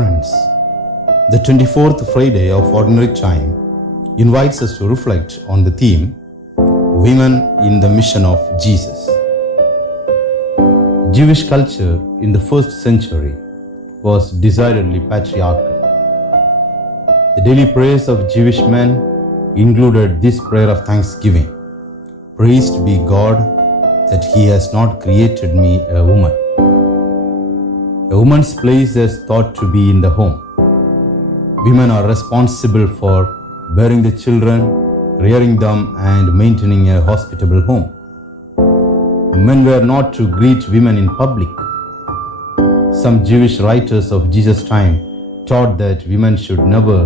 friends, the 24th Friday of Ordinary Time invites us to reflect on the theme, Women in the Mission of Jesus. Jewish culture in the first century was decidedly patriarchal. The daily prayers of Jewish men included this prayer of thanksgiving: Praised be God that He has not created me a woman. A woman's place is thought to be in the home. Women are responsible for bearing the children, rearing them, and maintaining a hospitable home. Men were not to greet women in public. Some Jewish writers of Jesus' time taught that women should never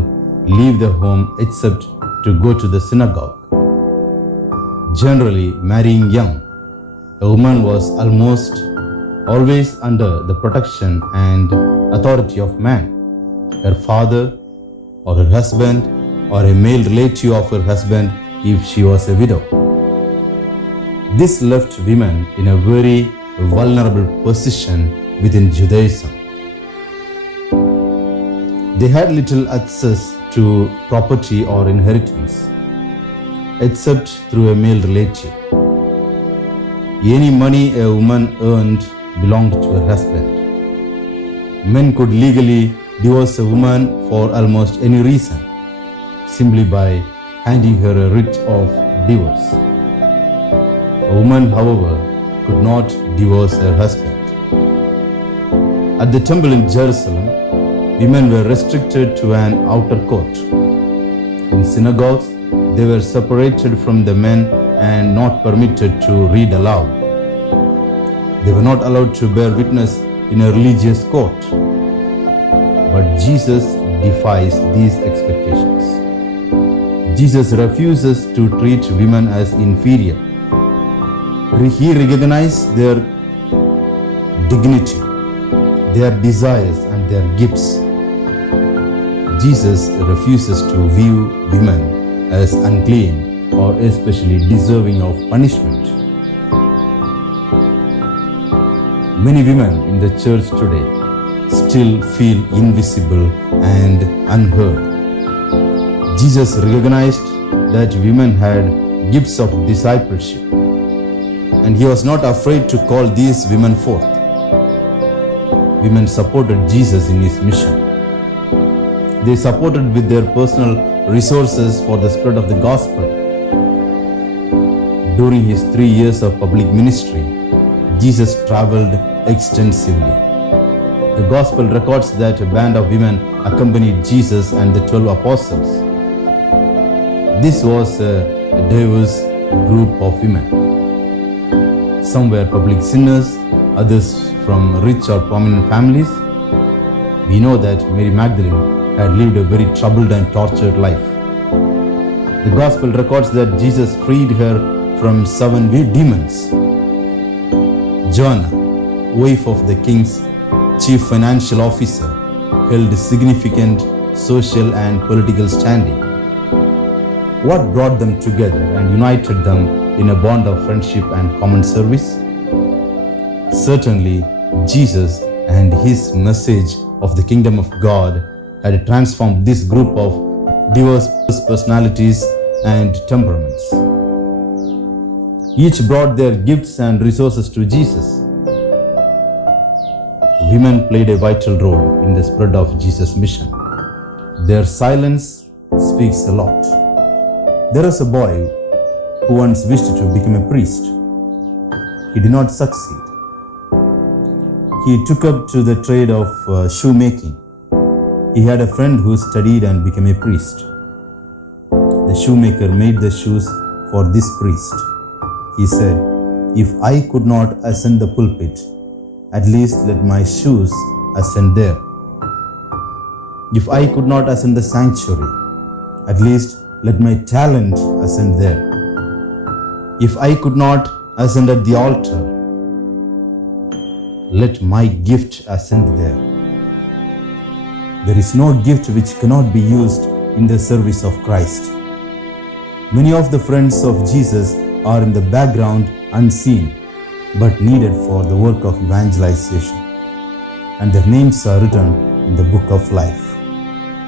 leave the home except to go to the synagogue. Generally, marrying young, a woman was almost always under the protection and authority of man, her father or her husband or a male relative of her husband if she was a widow. This left women in a very vulnerable position within Judaism. They had little access to property or inheritance except through a male relative. Any money a woman earned belonged to her husband. Men could legally divorce a woman for almost any reason, simply by handing her a writ of divorce. A woman, however, could not divorce her husband. At the temple in Jerusalem, women were restricted to an outer court. In synagogues, they were separated from the men and not permitted to read aloud. They were not allowed to bear witness in a religious court. But Jesus defies these expectations. Jesus refuses to treat women as inferior. He recognizes their dignity, their desires, and their gifts. Jesus refuses to view women as unclean or especially deserving of punishment. Many women in the church today still feel invisible and unheard. Jesus recognized that women had gifts of discipleship, and He was not afraid to call these women forth. Women supported Jesus in His mission. They supported with their personal resources for the spread of the gospel. During His 3 years of public ministry, Jesus traveled extensively. The gospel records that a band of women accompanied Jesus and the 12 apostles. This was a diverse group of women. Some were public sinners, others from rich or prominent families. We know that Mary Magdalene had lived a very troubled and tortured life. The gospel records that Jesus freed her from 7 demons. Joanna, wife of the king's chief financial officer, held significant social and political standing. What brought them together and united them in a bond of friendship and common service? Certainly, Jesus and His message of the kingdom of God had transformed this group of diverse personalities and temperaments. Each brought their gifts and resources to Jesus. Women played a vital role in the spread of Jesus' mission. Their silence speaks a lot. There was a boy who once wished to become a priest. He did not succeed. He took up to the trade of shoemaking. He had a friend who studied and became a priest. The shoemaker made the shoes for this priest. He said, "If I could not ascend the pulpit, at least let my shoes ascend there. If I could not ascend the sanctuary, at least let my talent ascend there. If I could not ascend at the altar, let my gift ascend there." There is no gift which cannot be used in the service of Christ. Many of the friends of Jesus are in the background, unseen, but needed for the work of evangelization, and their names are written in the book of life.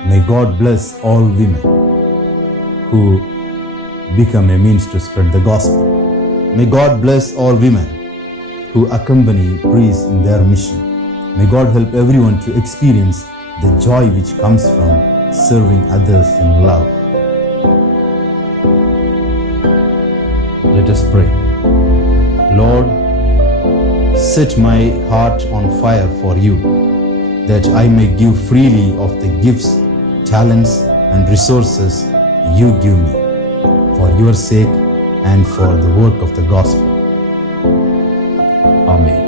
May God bless all women who become a means to spread the gospel. May God bless all women who accompany priests in their mission. May God help everyone to experience the joy which comes from serving others in love. Let us pray. Lord, set my heart on fire for you, that I may give freely of the gifts, talents, and resources you give me, for your sake and for the work of the gospel. Amen.